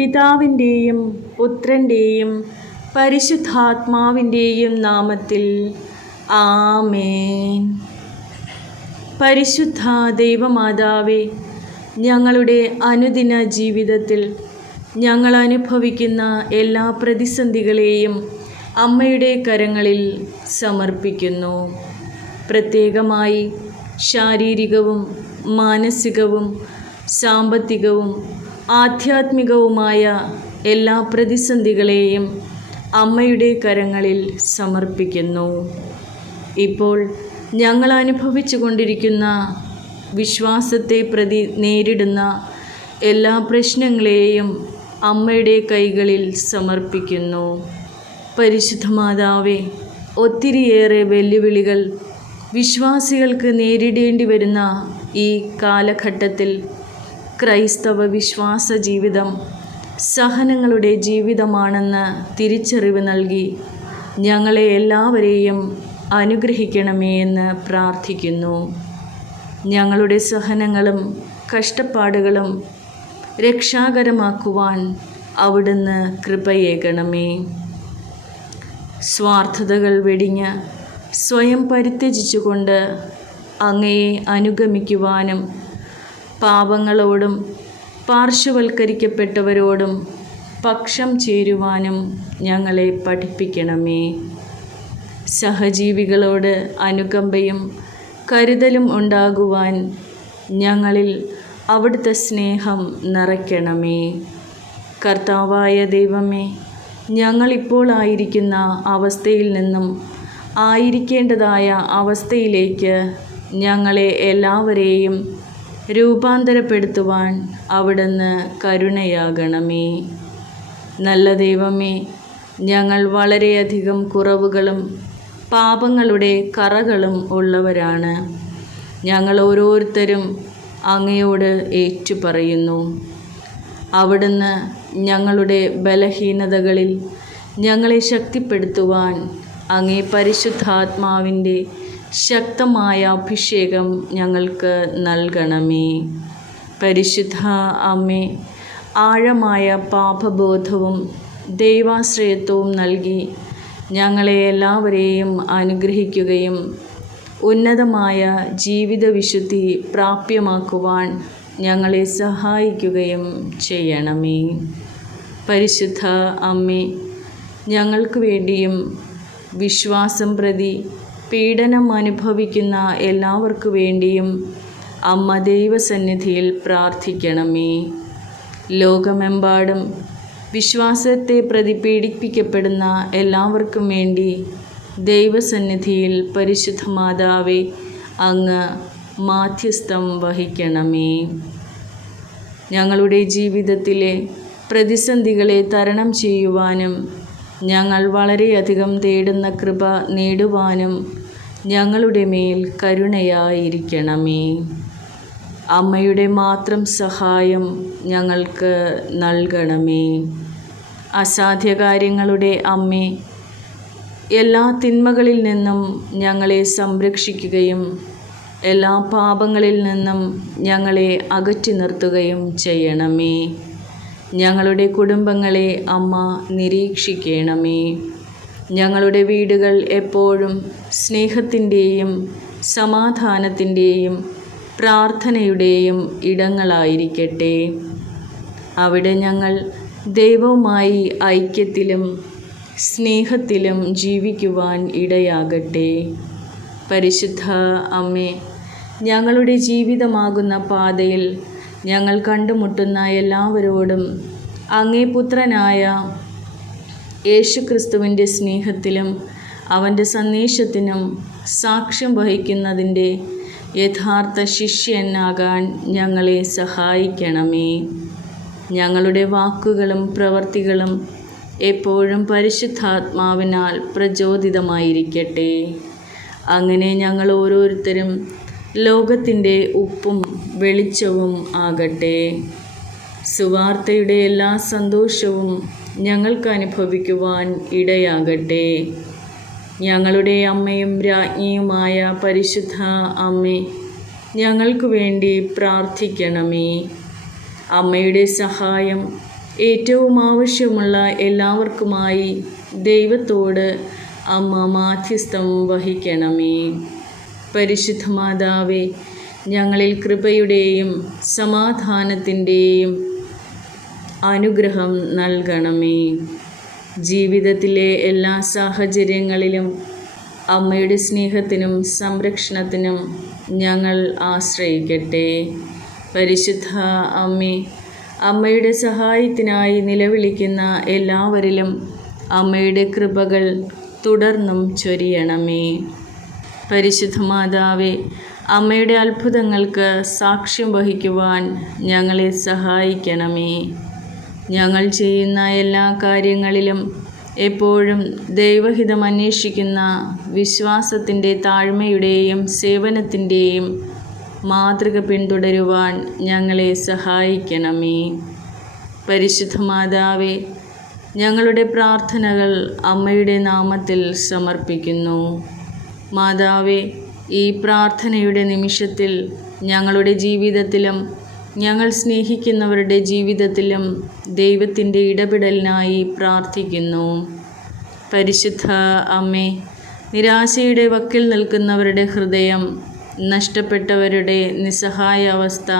പിതാവിന്റെയും പുത്രന്റെയും പരിശുദ്ധാത്മാവിന്റെയും നാമത്തിൽ. ആമേൻ. പരിശുദ്ധ ദൈവമാതാവേ ഞങ്ങളുടെ അനുദിന ജീവിതത്തിൽ ഞങ്ങൾ അനുഭവിക്കുന്ന എല്ലാ പ്രതിസന്ധികളെയും അമ്മയുടെ കരങ്ങളിൽ സമർപ്പിക്കുന്നു. പ്രത്യേകമായി ശാരീരികവും മാനസികവും സാമ്പത്തികവും ആധ്യാത്മികവുമായ എല്ലാ പ്രതിസന്ധികളെയും അമ്മയുടെ കരങ്ങളിൽ സമർപ്പിക്കുന്നു. ഇപ്പോൾ ഞങ്ങൾ അനുഭവിച്ചു കൊണ്ടിരിക്കുന്ന വിശ്വാസത്തെ പ്രതി നേരിടുന്ന എല്ലാ പ്രശ്നങ്ങളെയും അമ്മയുടെ കൈകളിൽ സമർപ്പിക്കുന്നു. പരിശുദ്ധ മാതാവെ ഒത്തിരിയേറെ വെല്ലുവിളികൾ വിശ്വാസികൾക്ക് നേരിടേണ്ടി വരുന്ന ഈ കാലഘട്ടത്തിൽ ക്രൈസ്തവ വിശ്വാസ ജീവിതം സഹനങ്ങളുടെ ജീവിതമാണെന്ന് തിരിച്ചറിവ് നൽകി ഞങ്ങളെ എല്ലാവരെയും അനുഗ്രഹിക്കണമേ എന്ന് പ്രാർത്ഥിക്കുന്നു. ഞങ്ങളുടെ സഹനങ്ങളും കഷ്ടപ്പാടുകളും രക്ഷാകരമാക്കുവാൻ അവിടുന്ന് കൃപയേകണമേ. സ്വാർത്ഥതകൾ വെടിഞ്ഞ് സ്വയം പരിത്യജിച്ചുകൊണ്ട് അങ്ങയെ അനുഗമിക്കുവാനും പാപങ്ങളോടും പാർശ്വവൽക്കരിക്കപ്പെട്ടവരോടും പക്ഷം ചേരുവാനും ഞങ്ങളെ പഠിപ്പിക്കണമേ. സഹജീവികളോട് അനുകമ്പയും കരുതലും ഉണ്ടാകുവാൻ ഞങ്ങളിൽ അവിടുത്തെ സ്നേഹം നിറയ്ക്കണമേ. കർത്താവായ ദൈവമേ ഞങ്ങളിപ്പോൾ ആയിരിക്കുന്ന അവസ്ഥയിൽ നിന്നും ആയിരിക്കേണ്ടതായ അവസ്ഥയിലേക്ക് ഞങ്ങളെ എല്ലാവരെയും രൂപാന്തരപ്പെടുത്തുവാൻ അവിടുന്ന് കരുണയാകണമേ. നല്ല ദൈവമേ ഞങ്ങൾ വളരെയധികം കുറവുകളും പാപങ്ങളുടെ കറകളും ഉള്ളവരാണ്. ഞങ്ങൾ ഓരോരുത്തരും അങ്ങയോട് ഏറ്റുപറയുന്നു. അവിടുന്ന് ഞങ്ങളുടെ ബലഹീനതകളിൽ ഞങ്ങളെ ശക്തിപ്പെടുത്തുവാൻ അങ്ങേ പരിശുദ്ധാത്മാവിന്റെ ശക്തമായ അഭിഷേകം ഞങ്ങൾക്ക് നൽകണമേ. പരിശുദ്ധ അമ്മേ ആഴമായ പാപബോധവും ദൈവാശ്രയത്വവും നൽകി ഞങ്ങളെ എല്ലാവരെയും അനുഗ്രഹിക്കുകയും ഉന്നതമായ ജീവിത വിശുദ്ധി പ്രാപ്യമാക്കുവാൻ ഞങ്ങളെ സഹായിക്കുകയും ചെയ്യണമേ. പരിശുദ്ധ അമ്മേ ഞങ്ങൾക്ക് വേണ്ടിയും വിശ്വാസം പ്രതി പീഡനം അനുഭവിക്കുന്ന എല്ലാവർക്കു വേണ്ടിയും അമ്മ ദൈവസന്നിധിയിൽ പ്രാർത്ഥിക്കണമേ. ലോകമെമ്പാടും വിശ്വാസത്തെ പ്രതിപീഡിപ്പിക്കപ്പെടുന്ന എല്ലാവർക്കും വേണ്ടി ദൈവസന്നിധിയിൽ പരിശുദ്ധ മാതാവെ അങ്ങ് മാധ്യസ്ഥം വഹിക്കണമേ. ഞങ്ങളുടെ ജീവിതത്തിലെ പ്രതിസന്ധികളെ തരണം ചെയ്യുവാനും ഞങ്ങൾ വളരെയധികം തേടുന്ന കൃപ നേടുവാനും ഞങ്ങളുടെ മേൽ കരുണയായിരിക്കണമേ. അമ്മയുടെ മാത്രം സഹായം ഞങ്ങൾക്ക് നൽകണമേ. അസാധ്യകാര്യങ്ങളുടെ അമ്മേ എല്ലാ തിന്മകളിൽ നിന്നും ഞങ്ങളെ സംരക്ഷിക്കുകയും എല്ലാ പാപങ്ങളിൽ നിന്നും ഞങ്ങളെ അകറ്റി നിർത്തുകയും ചെയ്യണമേ. ഞങ്ങളുടെ കുടുംബങ്ങളെ അമ്മ നിരീക്ഷിക്കണമേ. ഞങ്ങളുടെ വീടുകൾ എപ്പോഴും സ്നേഹത്തിന്റെയും സമാധാനത്തിന്റെയും പ്രാർത്ഥനയുടെയും ഇടങ്ങളായിരിക്കട്ടെ. അവിടെ ഞങ്ങൾ ദൈവവുമായി ഐക്യത്തിലും സ്നേഹത്തിലും ജീവിക്കുവാൻ ഇടയാകട്ടെ. പരിശുദ്ധ അമ്മേ ഞങ്ങളുടെ ജീവിതമാകുന്ന പാതയിൽ ഞങ്ങൾ കണ്ടുമുട്ടുന്ന എല്ലാവരോടും അങ്ങേ പുത്രനായ യേശുക്രിസ്തുവിന്റെ സ്നേഹത്തിലും അവന്റെ സന്ദേശത്തിനും സാക്ഷ്യം വഹിക്കുന്നതിന്റെ യഥാർത്ഥ ശിഷ്യനാകാൻ ഞങ്ങളെ സഹായിക്കണമേ. ഞങ്ങളുടെ വാക്കുകളും പ്രവർത്തികളും എപ്പോഴും പരിശുദ്ധാത്മാവിനാൽ പ്രചോദിതമായിരിക്കട്ടെ. അങ്ങനെ ഞങ്ങൾ ഓരോരുത്തരും ലോകത്തിന്റെ ഉപ്പും വെളിച്ചവും ആകട്ടെ. സുവാർത്തയുടെ എല്ലാ സന്തോഷവും ഞങ്ങൾക്ക് അനുഭവിക്കുവാൻ ഇടയാകട്ടെ. ഞങ്ങളുടെ അമ്മയും രാജ്ഞിയുമായ പരിശുദ്ധ അമ്മേ ഞങ്ങൾക്ക് വേണ്ടി പ്രാർത്ഥിക്കണമേ. അമ്മയുടെ സഹായം ഏറ്റവും ആവശ്യമുള്ള എല്ലാവർക്കുമായി ദൈവത്തോട് അമ്മ മാധ്യസ്ഥം വഹിക്കണമേ. പരിശുദ്ധ മാതാവേ ഞങ്ങളിൽ കൃപയുടെയും സമാധാനത്തിന്റെയും അനുഗ്രഹം നൽകണമേ. ജീവിതത്തിലെ എല്ലാ സാഹചര്യങ്ങളിലും അമ്മയുടെ സ്നേഹത്തിനും സംരക്ഷണത്തിനും ഞങ്ങൾ ആശ്രയിക്കട്ടെ. പരിശുദ്ധ അമ്മേ അമ്മയുടെ സഹായത്തിനായി നിലവിളിക്കുന്ന എല്ലാവരിലും അമ്മയുടെ കൃപകൾ തുടർന്നും ചൊരിയണമേ. പരിശുദ്ധ മാതാവേ അമ്മയുടെ അത്ഭുതങ്ങൾക്ക് സാക്ഷ്യം വഹിക്കുവാൻ ഞങ്ങളെ സഹായിക്കണമേ. ഞങ്ങൾ ചെയ്യുന്ന എല്ലാ കാര്യങ്ങളിലും എപ്പോഴും ദൈവഹിതം അന്വേഷിക്കുന്ന വിശ്വാസത്തിന്റെ താഴ്മയുടെയും സേവനത്തിന്റെയും മാതൃക പിന്തുടരുവാൻ ഞങ്ങളെ സഹായിക്കണമേ. പരിശുദ്ധ മാതാവേ ഞങ്ങളുടെ പ്രാർത്ഥനകൾ അമ്മയുടെ നാമത്തിൽ സമർപ്പിക്കുന്നു. മാതാവേ ഈ പ്രാർത്ഥനയുടെ നിമിഷത്തിൽ ഞങ്ങളുടെ ജീവിതത്തിലും ഞങ്ങൾ സ്നേഹിക്കുന്നവരുടെ ജീവിതത്തിലും ദൈവത്തിന്റെ ഇടപെടലിനായി പ്രാർത്ഥിക്കുന്നു. പരിശുദ്ധ അമ്മേ നിരാശയുടെ വക്കിൽ നിൽക്കുന്നവരുടെ ഹൃദയം നഷ്ടപ്പെട്ടവരുടെ നിസ്സഹായ അവസ്ഥ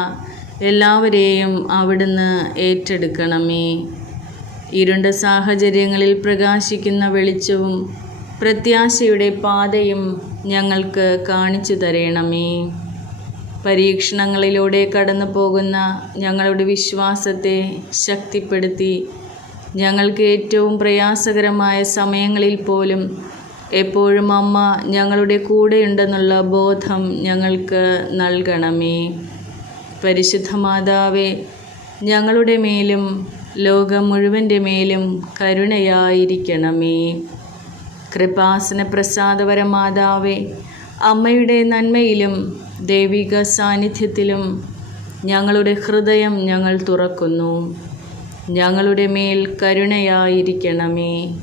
എല്ലാവരെയും അവിടുന്ന് ഏറ്റെടുക്കണമേ. ഇരുണ്ട സാഹചര്യങ്ങളിൽ പ്രകാശിക്കുന്ന വെളിച്ചവും പ്രത്യാശയുടെ പാതയും ഞങ്ങൾക്ക് കാണിച്ചു തരണമേ. പരീക്ഷണങ്ങളിലൂടെ കടന്നു പോകുന്ന ഞങ്ങളുടെ വിശ്വാസത്തെ ശക്തിപ്പെടുത്തി ഞങ്ങൾക്ക് ഏറ്റവും പ്രയാസകരമായ സമയങ്ങളിൽ പോലും എപ്പോഴും അമ്മ ഞങ്ങളുടെ കൂടെയുണ്ടെന്നുള്ള ബോധം ഞങ്ങൾക്ക് നൽകണമേ. പരിശുദ്ധ മാതാവേ ഞങ്ങളുടെ മേലും ലോകം മുഴുവന്റെ മേലും കരുണയായിരിക്കണമേ. കൃപാസന പ്രസാദപര മാതാവേ അമ്മയുടെ നന്മയിലും ദൈവിക സാന്നിധ്യത്തിലും ഞങ്ങളുടെ ഹൃദയം ഞങ്ങൾ തുറക്കുന്നു. ഞങ്ങളുടെ മേൽ കരുണയായിരിക്കണമേ.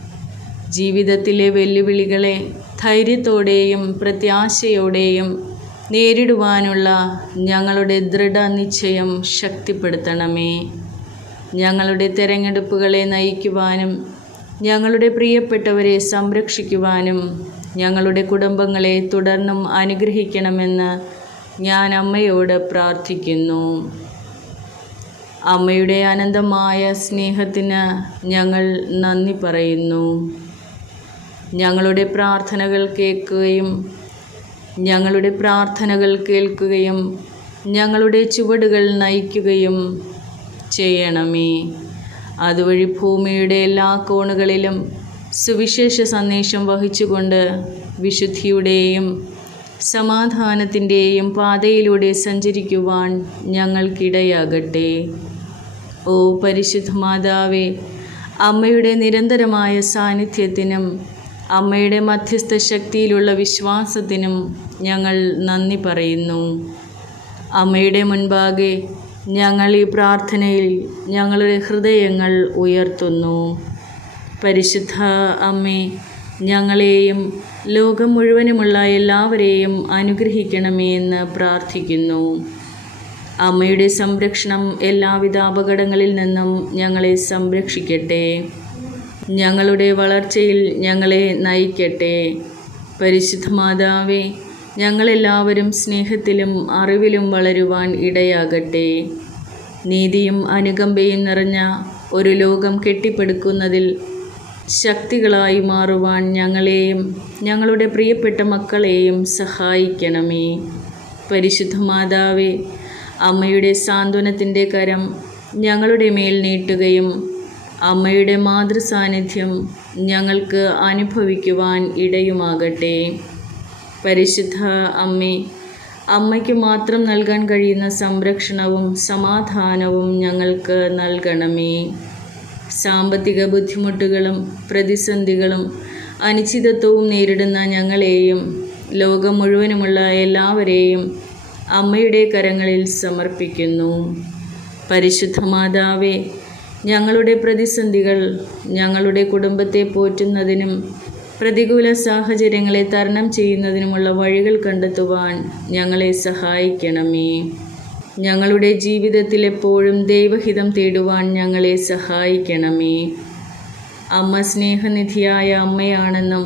ജീവിതത്തിലെ വെല്ലുവിളികളെ ധൈര്യത്തോടെയും പ്രത്യാശയോടെയും നേരിടുവാനുള്ള ഞങ്ങളുടെ ദൃഢനിശ്ചയം ശക്തിപ്പെടുത്തണമേ. ഞങ്ങളുടെ തിരഞ്ഞെടുപ്പുകളെ നയിക്കുവാനും ഞങ്ങളുടെ പ്രിയപ്പെട്ടവരെ സംരക്ഷിക്കുവാനും ഞങ്ങളുടെ കുടുംബങ്ങളെ തുടർന്നും അനുഗ്രഹിക്കണമെന്ന് ഞാൻ അമ്മയോട് പ്രാർത്ഥിക്കുന്നു. അമ്മയുടെ അനന്തമായ സ്നേഹത്തിന് ഞങ്ങൾ നന്ദി പറയുന്നു. ഞങ്ങളുടെ പ്രാർത്ഥനകൾ കേൾക്കുകയും ഞങ്ങളുടെ പ്രാർത്ഥനകൾ കേൾക്കുകയും ഞങ്ങളുടെ ചുവടുകൾ നയിക്കുകയും ചെയ്യണമേ. അതുവഴി ഭൂമിയുടെ എല്ലാ കോണുകളിലും സുവിശേഷ സന്ദേശം വഹിച്ചുകൊണ്ട് വിശുദ്ധിയുടെയും സമാധാനത്തിന്റെയും പാതയിലൂടെ സഞ്ചരിക്കുവാൻ ഞങ്ങൾക്കിടയാകട്ടെ. ഓ പരിശുദ്ധ മാതാവേ അമ്മയുടെ നിരന്തരമായ സാന്നിധ്യത്തിനും അമ്മയുടെ മധ്യസ്ഥ ശക്തിയിലുള്ള വിശ്വാസത്തിനും ഞങ്ങൾ നന്ദി പറയുന്നു. അമ്മയുടെ മുൻപാകെ ഞങ്ങൾ ഈ പ്രാർത്ഥനയിൽ ഞങ്ങളുടെ ഹൃദയങ്ങൾ ഉയർത്തുന്നു. പരിശുദ്ധ അമ്മേ ഞങ്ങളെയും ലോകം മുഴുവനുമുള്ള എല്ലാവരെയും അനുഗ്രഹിക്കണമേ എന്ന് പ്രാർത്ഥിക്കുന്നു. അമ്മയുടെ സംരക്ഷണം എല്ലാവിധ അപകടങ്ങളിൽ നിന്നും ഞങ്ങളെ സംരക്ഷിക്കട്ടെ. ഞങ്ങളുടെ വളർച്ചയിൽ ഞങ്ങളെ നയിക്കട്ടെ. പരിശുദ്ധ മാതാവേ ഞങ്ങളെല്ലാവരും സ്നേഹത്തിലും അറിവിലും വളരുവാൻ ഇടയാകട്ടെ. നീതിയും അനുകമ്പയും നിറഞ്ഞ ഒരു ലോകം കെട്ടിപ്പടുക്കുന്നതിൽ ശക്തികളായി മാറുവാൻ ഞങ്ങളെയും ഞങ്ങളുടെ പ്രിയപ്പെട്ട മക്കളെയും സഹായിക്കണമേ. പരിശുദ്ധ മാതാവേ അമ്മയുടെ സാന്ത്വനത്തിന്റെ കരം ഞങ്ങളുടെ മേൽ നീട്ടുകയും അമ്മയുടെ മാതൃസാന്നിധ്യം ഞങ്ങൾക്ക് അനുഭവിക്കുവാൻ ഇടയുമാകട്ടെ. പരിശുദ്ധ അമ്മേ അമ്മയ്ക്ക് മാത്രം നൽകാൻ കഴിയുന്ന സംരക്ഷണവും സമാധാനവും ഞങ്ങൾക്ക് നൽകണമേ. സാമ്പത്തിക ബുദ്ധിമുട്ടുകളും പ്രതിസന്ധികളും അനിശ്ചിതത്വവും നേരിടുന്ന ഞങ്ങളെയും ലോകം മുഴുവനുമുള്ള എല്ലാവരെയും അമ്മയുടെ കരങ്ങളിൽ സമർപ്പിക്കുന്നു. പരിശുദ്ധ മാതാവേ ഞങ്ങളുടെ പ്രതിസന്ധികൾ ഞങ്ങളുടെ കുടുംബത്തെ പോറ്റുന്നതിനും പ്രതികൂല സാഹചര്യങ്ങളെ തരണം ചെയ്യുന്നതിനുമുള്ള വഴികൾ കണ്ടെത്തുവാൻ ഞങ്ങളെ സഹായിക്കണമേ. ഞങ്ങളുടെ ജീവിതത്തിൽ എപ്പോഴും ദൈവഹിതം തേടുവാൻ ഞങ്ങളെ സഹായിക്കണമേ. അമ്മ സ്നേഹനിധിയായ അമ്മയാണെന്നും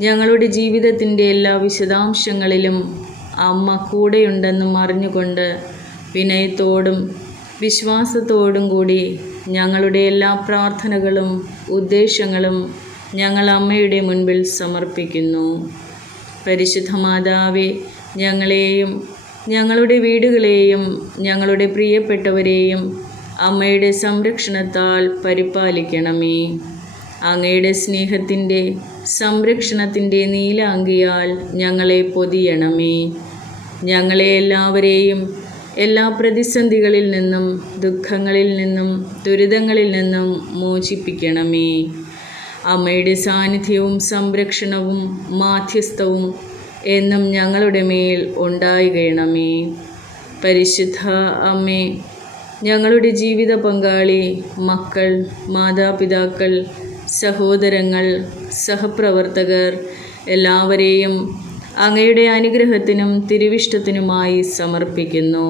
ഞങ്ങളുടെ ജീവിതത്തിന്റെ എല്ലാ വിശദാംശങ്ങളിലും അമ്മ കൂടെയുണ്ടെന്നും അറിഞ്ഞുകൊണ്ട് വിനയത്തോടും വിശ്വാസത്തോടും കൂടി ഞങ്ങളുടെ എല്ലാ പ്രാർത്ഥനകളും ഉദ്ദേശങ്ങളും ഞങ്ങൾ അമ്മയുടെ മുൻപിൽ സമർപ്പിക്കുന്നു. പരിശുദ്ധ മാതാവെ ഞങ്ങളെയും ഞങ്ങളുടെ വീടുകളെയും ഞങ്ങളുടെ പ്രിയപ്പെട്ടവരെയും അമ്മയുടെ സംരക്ഷണത്താൽ പരിപാലിക്കണമേ. അങ്ങയുടെ സ്നേഹത്തിന്റെ സംരക്ഷണത്തിന്റെ നീലാങ്കിയാൽ ഞങ്ങളെ പൊതിയണമേ. ഞങ്ങളെ എല്ലാവരെയും എല്ലാ പ്രതിസന്ധികളിൽ നിന്നും ദുഃഖങ്ങളിൽ നിന്നും ദുരിതങ്ങളിൽ നിന്നും മോചിപ്പിക്കണമേ. അമ്മയുടെ സാന്നിധ്യവും സംരക്ഷണവും മാധ്യസ്ഥവും എന്നും ഞങ്ങളുടെ മേൽ ഉണ്ടായികയണമേ. പരിശുദ്ധ അമ്മേ ഞങ്ങളുടെ ജീവിത പങ്കാളി മക്കൾ മാതാപിതാക്കൾ സഹോദരങ്ങൾ സഹപ്രവർത്തകർ എല്ലാവരെയും അങ്ങയുടെ അനുഗ്രഹത്തിനും തിരുവിഷ്ടത്തിനുമായി സമർപ്പിക്കുന്നു.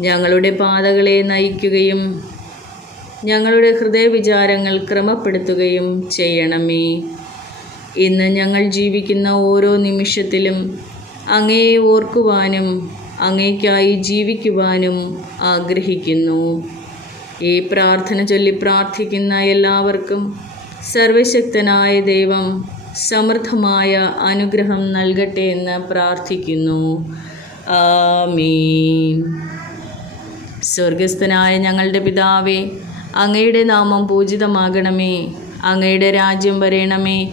ഞങ്ങളുടെ പാതകളെ നയിക്കുകയും ഞങ്ങളുടെ ഹൃദയവിചാരങ്ങൾ ക്രമപ്പെടുത്തുകയും ചെയ്യണമേ. ഇന്ന് ഞങ്ങൾ ജീവിക്കുന്ന ഓരോ നിമിഷത്തിലും അങ്ങയെ ഓർക്കുവാനും അങ്ങേക്കായി ജീവിക്കുവാനും ആഗ്രഹിക്കുന്നു. ഈ പ്രാർത്ഥന ചൊല്ലി പ്രാർത്ഥിക്കുന്ന എല്ലാവർക്കും സർവശക്തനായ ദൈവം സമൃദ്ധമായ അനുഗ്രഹം നൽകട്ടെ എന്ന് പ്രാർത്ഥിക്കുന്നു. ആമീൻ. സ്വർഗസ്ഥനായ ഞങ്ങളുടെ പിതാവേ അങ്ങയുടെ നാമം പൂജിതമാകണമേ അങ്ങയുടെ രാജ്യം വരേണമേ